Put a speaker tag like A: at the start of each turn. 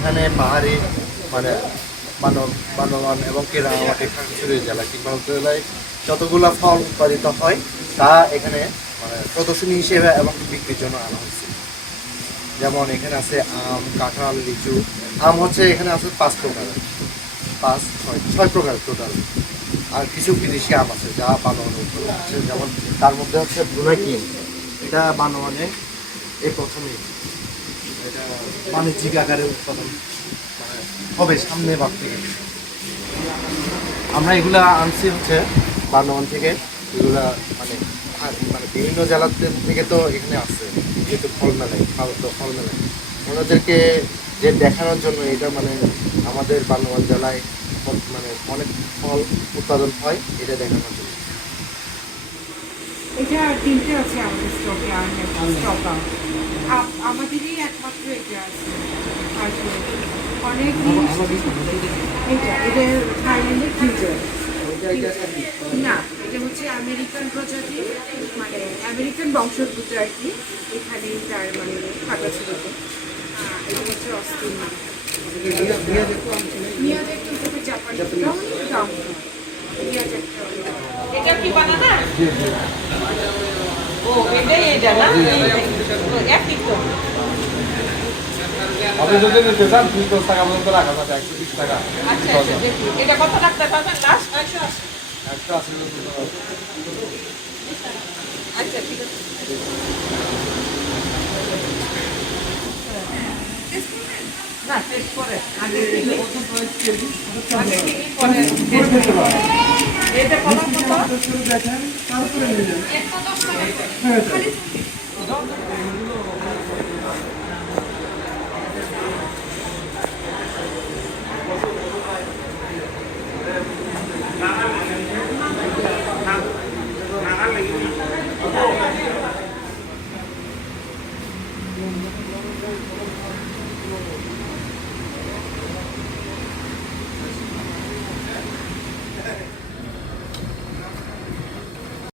A: এখানে পাহাড়ি মানে বানর, বানরবান এবং কেরামাটি খাগড়াছড়ি জেলা কিংবা জেলায় যতগুলো ফল উৎপাদিত হয়, তা এখানে মানে প্রদর্শনী হিসেবে এবং বিক্রির জন্য আনা হয়েছে যেমন এখানে আছে আম, কাঁঠাল, লিচু, আম হচ্ছে এখানে আছে পাঁচ প্রকারের পাঁচ, ছয় ছয় প্রকার টোটাল আর কিছু বিদেশি আম আছে যা উৎপাদন হচ্ছে যেমন তার মধ্যে হচ্ছে ব্লুনাকিন এটা বানোয়ানে এই প্রথমেই বাণিজ্যিক আকারে উৎপাদন হবে সামনে ভাব থেকে। আমরা এগুলা আনছি হচ্ছে বানোয়ান থেকে। এগুলা মানে মানে বিভিন্ন জেলার থেকে তো এখানে আসছে যেহেতু ফল মেলায় খাওয়া ফল মেলায়। ওনাদেরকে যে দেখানোর জন্য এটা মানে আমাদের বানোয়ান জেলায় মানে অনেক ফল উৎপাদন হয়, এটা দেখানোর জন্য।
B: এটা তিনটে আছে আমাদের স্টকে আর স্টক আমাদেরই একমাত্র এটা আছে আসলে অনেক জিনিস এটা এটা থাইল্যান্ডের ফিউচার না এটা হচ্ছে আমেরিকান প্রজাতি মানে আমেরিকান বংশোদ্ভূত আর কি এখানে তার মানে খাগড়াছড়িতে আহ, এটা হচ্ছে অস্ট্রেল না মিয়াদের একটু
C: এটা কি
D: আপনি যদি নিতে চান পঞ্চাশ টাকা পর্যন্ত রাখা যাবে একশো বিশ টাকা।
C: আচ্ছা আচ্ছা এটা কত রাখতে পারবেন লাস্ট
D: একশো আশি।
C: আচ্ছা ঠিক আছে। না টেস্ট করে আগে কিনি আগে কিনি পরে। Taste করে। এটা কত কত? একশো দশ টাকা।